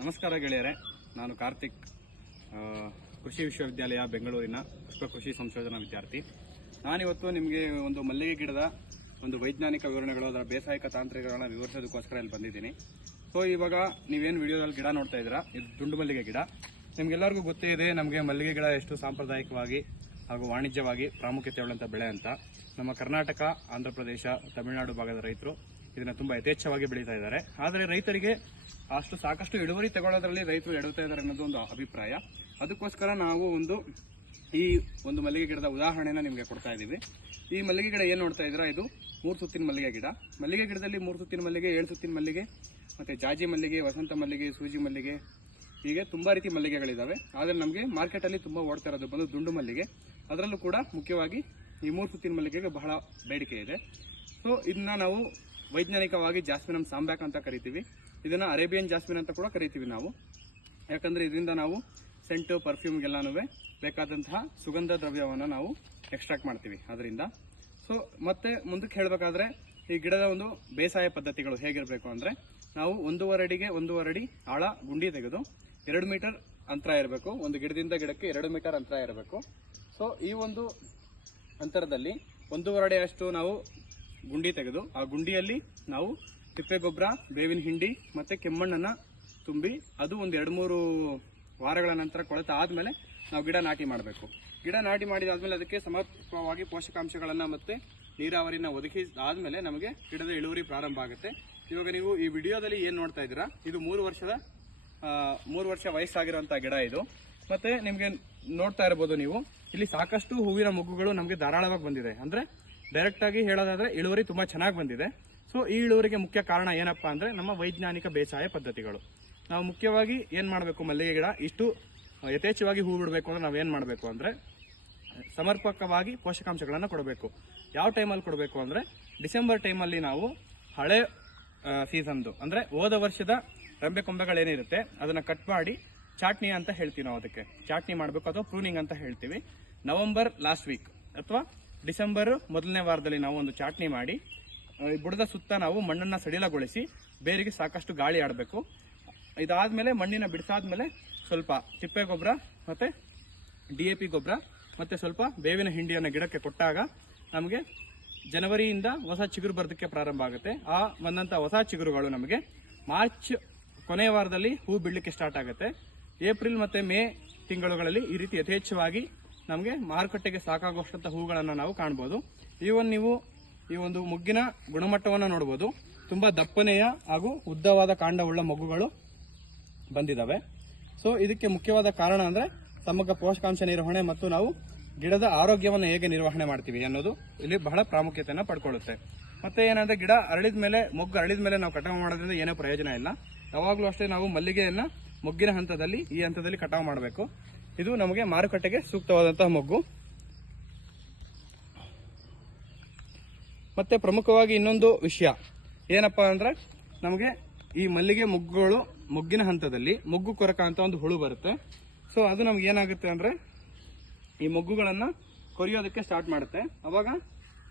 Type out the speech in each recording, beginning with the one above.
ನಮಸ್ಕಾರ ಗೆಳೆಯರೆ, ನಾನು ಕಾರ್ತಿಕ್, ಕೃಷಿ ವಿಶ್ವವಿದ್ಯಾಲಯ ಬೆಂಗಳೂರಿನ ಪುಷ್ಪ ಕೃಷಿ ಸಂಶೋಧನಾ ವಿದ್ಯಾರ್ಥಿ. ನಾನಿವತ್ತು ನಿಮಗೆ ಒಂದು ಮಲ್ಲಿಗೆ ಗಿಡದ ಒಂದು ವೈಜ್ಞಾನಿಕ ವಿವರಣೆಗಳು, ಅದರ ಬೇಸಾಯಕ ತಾಂತ್ರಿಕಗಳನ್ನ ವಿವರಿಸೋದಕ್ಕೋಸ್ಕರ ಇಲ್ಲಿ ಬಂದಿದ್ದೀನಿ. ಸೊ ಇವಾಗ ನೀವೇನು ವಿಡಿಯೋದಲ್ಲಿ ಗಿಡ ನೋಡ್ತಾ ಇದ್ದೀರಾ, ಇದು ದುಂಡು ಮಲ್ಲಿಗೆ ಗಿಡ. ನಿಮ್ಗೆಲ್ಲರಿಗೂ ಗೊತ್ತೇ ಇದೆ ನಮಗೆ ಮಲ್ಲಿಗೆ ಗಿಡ ಎಷ್ಟು ಸಾಂಪ್ರದಾಯಿಕವಾಗಿ ಹಾಗೂ ವಾಣಿಜ್ಯವಾಗಿ ಪ್ರಾಮುಖ್ಯತೆ ಉಳ್ಳಂಥ ಬೆಳೆ ಅಂತ. ನಮ್ಮ ಕರ್ನಾಟಕ, ಆಂಧ್ರ ಪ್ರದೇಶ, ತಮಿಳುನಾಡು ಭಾಗದ ರೈತರು ಇದನ್ನು ತುಂಬ ಯಥೇಚ್ಛವಾಗಿ ಬೆಳೀತಾ ಇದ್ದಾರೆ. ಆದರೆ ರೈತರಿಗೆ ಸಾಕಷ್ಟು ಇಳುವರಿ ತಗೊಳ್ಳೋದ್ರಲ್ಲಿ ರೈತರು ಎಡುತ್ತಾ ಇದ್ದಾರೆ ಅನ್ನೋದು ಒಂದು ಅಭಿಪ್ರಾಯ. ಅದಕ್ಕೋಸ್ಕರ ನಾವು ಈ ಒಂದು ಮಲ್ಲಿಗೆ ಗಿಡದ ಉದಾಹರಣೆನ ನಿಮಗೆ ಕೊಡ್ತಾ ಇದ್ದೀವಿ. ಈ ಮಲ್ಲಿಗೆ ಗಿಡ ಏನು ನೋಡ್ತಾ ಇದ್ದೀರಾ, ಇದು 3 ಸುತ್ತಿನ ಮಲ್ಲಿಗೆ ಗಿಡ. ಮಲ್ಲಿಗೆ ಗಿಡದಲ್ಲಿ 3 ಸುತ್ತಿನ ಮಲ್ಲಿಗೆ, 7 ಸುತ್ತಿನ ಮಲ್ಲಿಗೆ, ಮತ್ತೆ ಜಾಜಿ ಮಲ್ಲಿಗೆ, ವಸಂತ ಮಲ್ಲಿಗೆ, ಸೂಜಿ ಮಲ್ಲಿಗೆ, ಹೀಗೆ ತುಂಬಾ ರೀತಿ ಮಲ್ಲಿಗೆಗಳಿದ್ದಾವೆ. ಆದರೆ ನಮಗೆ ಮಾರ್ಕೆಟಲ್ಲಿ ತುಂಬ ಓಡ್ತಾ ಇರೋದು ಬಂದು ದುಂಡು ಮಲ್ಲಿಗೆ. ಅದರಲ್ಲೂ ಕೂಡ ಮುಖ್ಯವಾಗಿ ಈ 3 ಸುತ್ತಿನ ಮಲ್ಲಿಗೆಗೆ ಬಹಳ ಬೇಡಿಕೆ ಇದೆ. ಸೊ ಇದನ್ನ ನಾವು ವೈಜ್ಞಾನಿಕವಾಗಿ ಜಾಸ್ಮಿನಮ್ ಸಾಂಬ್ಯಾಕ್ ಅಂತ ಕರಿತೀವಿ. ಇದನ್ನ ಅರೇಬಿಯನ್ ಜಾಸ್ಮಿನ್ ಅಂತ ಕೂಡ ಕರಿತೀವಿ ನಾವು. ಯಾಕಂದ್ರೆ ಇದರಿಂದ ನಾವು ಸೆಂಟು, ಪರ್ಫ್ಯೂಮ್ಗೆಲ್ಲಾನು ಬೇಕಾದಂತಹ ಸುಗಂಧ ದ್ರವ್ಯವನ್ನು ನಾವು ಎಕ್ಸ್ಟ್ರಾಕ್ಟ್ ಮಾಡ್ತೀವಿ ಅದರಿಂದ. ಸೊ ಮತ್ತೆ ಮುಂದಕ್ಕೆ ಹೇಳಬೇಕಾದ್ರೆ ಈ ಗಿಡದ ಒಂದು ಬೇಸಾಯ ಪದ್ಧತಿಗಳು ಹೇಗಿರಬೇಕು ಅಂದ್ರೆ, ನಾವು 1.5 ಅಡಿಗೆ 1.5 ಅಡಿ ಆಳ ಗುಂಡಿ ತೆಗೆದು 2 ಮೀಟರ್ ಅಂತರ ಇರಬೇಕು. ಒಂದು ಗಿಡದಿಂದ ಗಿಡಕ್ಕೆ 2 ಮೀಟರ್ ಅಂತರ ಇರಬೇಕು. ಸೊ ಈ ಒಂದು ಅಂತರದಲ್ಲಿ 1.5 ಅಡಿ ಅಷ್ಟು ನಾವು ಗುಂಡಿ ತೆಗೆದು ಆ ಗುಂಡಿಯಲ್ಲಿ ನಾವು ತಿಪ್ಪೆ ಗೊಬ್ಬರ, ಬೇವಿನ ಹಿಂಡಿ ಮತ್ತೆ ಕೆಮ್ಮಣ್ಣನ್ನ ತುಂಬಿ ಅದು ಒಂದು 2-3 ವಾರಗಳ ನಂತರ ಕೊಳೆತ ಆದ್ಮೇಲೆ ನಾವು ಗಿಡ ನಾಟಿ ಮಾಡಬೇಕು. ಗಿಡ ನಾಟಿ ಮಾಡಿದಾದ್ಮೇಲೆ ಅದಕ್ಕೆ ಸಮರ್ಪಕವಾಗಿ ಪೋಷಕಾಂಶಗಳನ್ನ ಮತ್ತೆ ನೀರಾವರಿನ ಒದಗಿಸಿದಾದ್ಮೇಲೆ ನಮಗೆ ಗಿಡದ ಇಳುವರಿ ಪ್ರಾರಂಭ ಆಗುತ್ತೆ. ಇವಾಗ ನೀವು ಈ ವಿಡಿಯೋದಲ್ಲಿ ಏನ್ ನೋಡ್ತಾ ಇದ್ದೀರಾ, ಇದು 3 ವರ್ಷ ವಯಸ್ಸಾಗಿರುವಂತಹ ಗಿಡ ಇದು. ಮತ್ತೆ ನಿಮ್ಗೆ ನೋಡ್ತಾ ಇರಬಹುದು ನೀವು, ಇಲ್ಲಿ ಸಾಕಷ್ಟು ಹೂವಿನ ಮೊಗ್ಗುಗಳು ನಮಗೆ ಧಾರಾಳವಾಗಿ ಬಂದಿದೆ. ಅಂದ್ರೆ ಡೈರೆಕ್ಟ್ ಆಗಿ ಹೇಳೋದಾದ್ರೆ ಇಳುವರಿ ತುಂಬಾ ಚೆನ್ನಾಗಿ ಬಂದಿದೆ. ಸೊ ಈ ಇಳುವರಿಗೆ ಮುಖ್ಯ ಕಾರಣ ಏನಪ್ಪಾ ಅಂದ್ರೆ ನಮ್ಮ ವೈಜ್ಞಾನಿಕ ಬೇಸಾಯ ಪದ್ಧತಿಗಳು. ನಾವು ಮುಖ್ಯವಾಗಿ ಏನ್ ಮಾಡಬೇಕು, ಮಲ್ಲಿಗೆ ಗಿಡ ಇಷ್ಟು ಯಥೇಚ್ಛವಾಗಿ ಹೂ ಬಿಡಬೇಕು ಅಂದ್ರೆ ನಾವೇನ್ ಮಾಡಬೇಕು ಅಂದ್ರೆ ಸಮರ್ಪಕವಾಗಿ ಪೋಷಕಾಂಶಗಳನ್ನು ಕೊಡಬೇಕು. ಯಾವ ಟೈಮಲ್ಲಿ ಕೊಡಬೇಕು ಅಂದ್ರೆ ಡಿಸೆಂಬರ್ ಟೈಮಲ್ಲಿ ನಾವು ಹಳೆ ಸೀಸನ್ದು ಅಂದ್ರೆ ಹೋದ ವರ್ಷದ ರೆಂಬೆ ಕೊಂಬೆಗಳೇನಿರುತ್ತೆ ಅದನ್ನ ಕಟ್ ಮಾಡಿ ಚಾಟ್ನಿ ಅಂತ ಹೇಳ್ತೀವಿ ನಾವು. ಅದಕ್ಕೆ ಚಾಟ್ನಿ ಮಾಡಬೇಕು ಅಥವಾ ಪ್ರೂನಿಂಗ್ ಅಂತ ಹೇಳ್ತೀವಿ. ನವೆಂಬರ್ ಲಾಸ್ಟ್ ವೀಕ್ ಅಥವಾ ಡಿಸೆಂಬರ್ ಮೊದಲನೇ ವಾರದಲ್ಲಿ ನಾವು ಒಂದು ಚಾಟ್ನಿ ಮಾಡಿ ಬುಡದ ಸುತ್ತ ನಾವು ಮಣ್ಣನ್ನ ಸಡಿಲಗೊಳಿಸಿ ಬೇರಿಗೆ ಸಾಕಷ್ಟು ಗಾಳಿ ಆಡಬೇಕು. ಇದಾದ್ಮೇಲೆ ಮಣ್ಣಿನ ಬಿಡಿಸಾದ್ಮೇಲೆ ಸ್ವಲ್ಪ ತಿಪ್ಪೆ ಗೊಬ್ಬರ ಮತ್ತೆ DAP ಗೊಬ್ಬರ ಮತ್ತೆ ಸ್ವಲ್ಪ ಬೇವಿನ ಹಿಂಡಿಯನ್ನು ಗಿಡಕ್ಕೆ ಕೊಟ್ಟಾಗ ನಮಗೆ ಜನವರಿಯಿಂದ ಹೊಸ ಚಿಗುರು ಬರೋದಕ್ಕೆ ಪ್ರಾರಂಭ ಆಗುತ್ತೆ. ಆ ಬಂದಂತ ಹೊಸ ಚಿಗುರುಗಳು ನಮಗೆ ಮಾರ್ಚ್ ಕೊನೆಯ ವಾರದಲ್ಲಿ ಹೂ ಬಿಡಲಿಕ್ಕೆ ಸ್ಟಾರ್ಟ್ ಆಗುತ್ತೆ. ಏಪ್ರಿಲ್ ಮತ್ತೆ ಮೇ ತಿಂಗಳುಗಳಲ್ಲಿ ಈ ರೀತಿ ಯಥೇಚ್ಛವಾಗಿ ನಮಗೆ ಮಾರುಕಟ್ಟೆಗೆ ಸಾಕಾಗುವಷ್ಟಂತ ಹೂಗಳನ್ನು ನಾವು ಕಾಣಬಹುದು. ಈವನ್ ನೀವು ಈ ಒಂದು ಮೊಗ್ಗಿನ ಗುಣಮಟ್ಟವನ್ನು ನೋಡಬಹುದು. ತುಂಬಾ ದಪ್ಪನೆಯ ಹಾಗೂ ಉದ್ದವಾದ ಕಾಂಡವುಳ್ಳ ಮೊಗ್ಗುಗಳು ಬಂದಿದ್ದಾವೆ. ಸೊ ಇದಕ್ಕೆ ಮುಖ್ಯವಾದ ಕಾರಣ ಅಂದ್ರೆ ಸಮಗ್ರ ಪೋಷಕಾಂಶ ನಿರ್ವಹಣೆ ಮತ್ತು ನಾವು ಗಿಡದ ಆರೋಗ್ಯವನ್ನು ಹೇಗೆ ನಿರ್ವಹಣೆ ಮಾಡ್ತೀವಿ ಅನ್ನೋದು ಇಲ್ಲಿ ಬಹಳ ಪ್ರಾಮುಖ್ಯತೆಯನ್ನು ಪಡ್ಕೊಳ್ಳುತ್ತೆ. ಮತ್ತೆ ಏನಂದ್ರೆ ಗಿಡ ಅರಳಿದ ಮೇಲೆ, ಮೊಗ್ಗು ಅರಳಿದ ಮೇಲೆ ನಾವು ಕಟಾವು ಮಾಡೋದ್ರಿಂದ ಏನೋ ಪ್ರಯೋಜನ ಇಲ್ಲ. ಯಾವಾಗಲೂ ಅಷ್ಟೇ ನಾವು ಮಲ್ಲಿಗೆಯನ್ನ ಮೊಗ್ಗಿನ ಹಂತದಲ್ಲಿ, ಈ ಹಂತದಲ್ಲಿ ಕಟಾವು ಮಾಡಬೇಕು. ಇದು ನಮಗೆ ಮಾರುಕಟ್ಟೆಗೆ ಸೂಕ್ತವಾದಂತಹ ಮೊಗ್ಗು. ಮತ್ತೆ ಪ್ರಮುಖವಾಗಿ ಇನ್ನೊಂದು ವಿಷಯ ಏನಪ್ಪಾ ಅಂದ್ರೆ, ನಮಗೆ ಈ ಮಲ್ಲಿಗೆ ಮೊಗ್ಗುಗಳು ಮೊಗ್ಗಿನ ಹಂತದಲ್ಲಿ ಮೊಗ್ಗು ಕೊರಕ ಅಂತ ಒಂದು ಹುಳು ಬರುತ್ತೆ. ಸೊ ಅದು ನಮ್ಗೆ ಏನಾಗುತ್ತೆ ಅಂದ್ರೆ ಈ ಮೊಗ್ಗುಗಳನ್ನ ಕೊರಿಯೋದಕ್ಕೆ ಸ್ಟಾರ್ಟ್ ಮಾಡುತ್ತೆ. ಅವಾಗ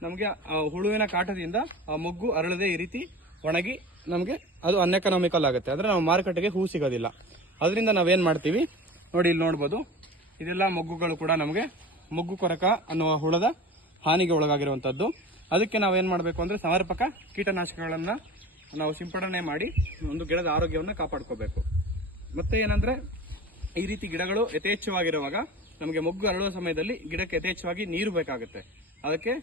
ನಮಗೆ ಆ ಹುಳುವಿನ ಕಾಟದಿಂದ ಆ ಮೊಗ್ಗು ಅರಳದೆ ಈ ರೀತಿ ಒಣಗಿ ನಮಗೆ ಅದು ಅನ್ಎಕನಾಮಿಕಲ್ ಆಗುತ್ತೆ. ಅಂದ್ರೆ ನಾವು ಮಾರುಕಟ್ಟೆಗೆ ಹೂ ಸಿಗೋದಿಲ್ಲ. ಅದರಿಂದ ನಾವೇನ್ ಮಾಡ್ತೀವಿ ನೋಡಿ, ಇಲ್ಲಿ ನೋಡ್ಬೋದು, ಇದೆಲ್ಲ ಮೊಗ್ಗುಗಳು ಕೂಡ ನಮಗೆ ಮೊಗ್ಗು ಕೊರಕ ಅನ್ನುವ ಹುಳದ ಹಾನಿಗೆ ಒಳಗಾಗಿರುವಂತದ್ದು. ಅದಕ್ಕೆ ನಾವೇನ್ ಮಾಡಬೇಕು ಅಂದ್ರೆ ಸಮರ್ಪಕ ಕೀಟನಾಶಕಗಳನ್ನ ನಾವು ಸಿಂಪಡಣೆ ಮಾಡಿ ಒಂದು ಗಿಡದ ಆರೋಗ್ಯವನ್ನು ಕಾಪಾಡ್ಕೋಬೇಕು. ಮತ್ತೆ ಏನಂದ್ರೆ ಈ ರೀತಿ ಗಿಡಗಳು ಯಥೇಚ್ಛವಾಗಿರುವಾಗ ನಮಗೆ ಮೊಗ್ಗು ಅರಳುವ ಸಮಯದಲ್ಲಿ ಗಿಡಕ್ಕೆ ಯಥೇಚ್ಛವಾಗಿ ನೀರು ಬೇಕಾಗುತ್ತೆ. ಅದಕ್ಕೆ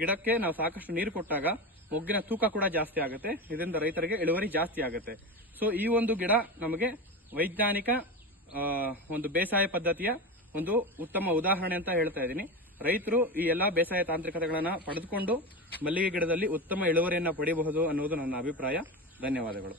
ಗಿಡಕ್ಕೆ ನಾವು ಸಾಕಷ್ಟು ನೀರು ಕೊಟ್ಟಾಗ ಮೊಗ್ಗಿನ ತೂಕ ಕೂಡ ಜಾಸ್ತಿ ಆಗುತ್ತೆ. ಇದರಿಂದ ರೈತರಿಗೆ ಇಳುವರಿ ಜಾಸ್ತಿ ಆಗುತ್ತೆ. ಸೊ ಈ ಒಂದು ಗಿಡ ನಮಗೆ ವೈಜ್ಞಾನಿಕ ಒಂದು ಬೇಸಾಯ ಪದ್ಧತಿಯ ಒಂದು ಉತ್ತಮ ಉದಾಹರಣೆ ಅಂತ ಹೇಳ್ತಾ ಇದ್ದೀನಿ. ರೈತರು ಈ ಎಲ್ಲಾ ಬೇಸಾಯ ತಾಂತ್ರಿಕತೆಗಳನ್ನ ಪಡೆದುಕೊಂಡು ಮಲ್ಲಿಗೆ ಗಿಡದಲ್ಲಿ ಉತ್ತಮ ಇಳುವರಿಯನ್ನ ಪಡೆಯಬಹುದು ಅನ್ನೋದು ನನ್ನ ಅಭಿಪ್ರಾಯ. ಧನ್ಯವಾದಗಳು.